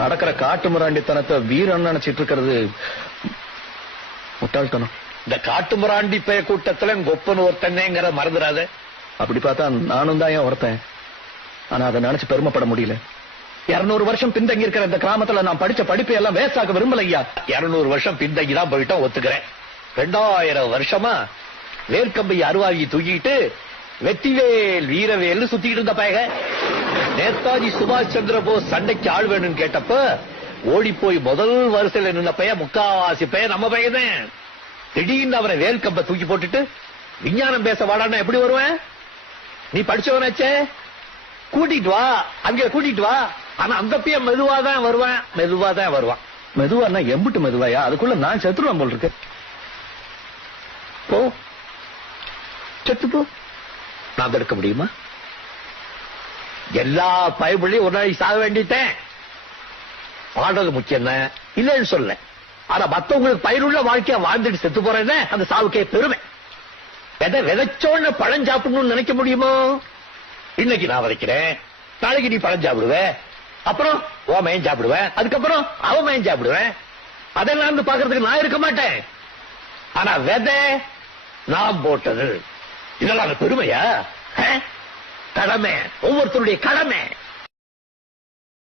நடக்கிற காட்டு மிராண்டித்தனத்தை வீரன் நினைச்சிட்டு இருக்கிறது முட்டாள்தனம். இந்த காட்டு முராண்டி பெய கூட்டத்துல கொப்பன் ஒருத்தனேங்கிற மறந்துடாத. அப்படி பார்த்தா நானும் தான் ஏன் ஒருத்தன். ஆனா அதை நினைச்சு பெருமைப்பட முடியல. இருநூறு வருஷம் பின்தங்கி இருக்கிற இந்த கிராமத்துல நான் படிச்ச படிப்பை எல்லாம் வேஸ்ட் ஆக விரும்பல ஐயா. இருநூறு வருஷம் பின்தங்கி தான் போயிட்டோம் ஒத்துக்கிறேன். ரெண்டாயிரம் வருஷமா வேர்க்கம்பை அருவாவி தூக்கிட்டு வெற்றிவேல் வீரவேல்னு சுத்திக்கிட்டு இருந்த பயக நேதாஜி சுபாஷ் சந்திர போஸ் சண்டைக்கு ஆள் வேணும்னு கேட்டப்ப ஓடி போய் முதல் வரிசையில நின்ன பையன் முக்காவாசி பையன் நம்ம பையன் திடீர்னு அவரை வேல்கம்ப தூக்கி போட்டுட்டு விஞ்ஞானம் பேச வாடான்னா எப்படி வருவேன்? நீ படிச்சவனாச்சே கூட்டிட்டு வா அங்க கூட்டிட்டு வா. ஆனா அந்த பையன் மெதுவா தான் வருவான் மெதுவா தான் வருவான். மெதுவானா எம்பிட்டு மெதுவாயா? அதுக்குள்ள நான் செத்துருவேன் போல் இருக்கு. போ. செத்து போ. நான் தடுக்க முடியுமா? எல்லா பயபிள்ளையும் ஒரு நாளைக்கு சாக வேண்டிட்டேன். வாழ்றது முக்கியம் தான். இல்லைன்னு சொல்ல ஆனா மத்தவங்களுக்கு பயிருள்ள வாழ்க்கையா வாழ்ந்துட்டு செத்து போறேன்னு அந்த சாவுக்கே பெருமை. விதை விதைச்சோன்னு பழம் சாப்பிடணும்னு நினைக்க முடியுமோ? இன்னைக்கு நான் விதைக்கிறேன். நாளைக்கு நீ பழம் சாப்பிடுவ. அப்புறம் ஓ மயம் சாப்பிடுவேன் அதுக்கப்புறம் அவ மயம் சாப்பிடுவேன் அதெல்லாம் பாக்குறதுக்கு நான் இருக்க மாட்டேன். ஆனா விதை நான் போட்டது. இதெல்லாம் பெருமையா? ஆ? கடமை. ஒவ்வொருத்தருடைய கடமை.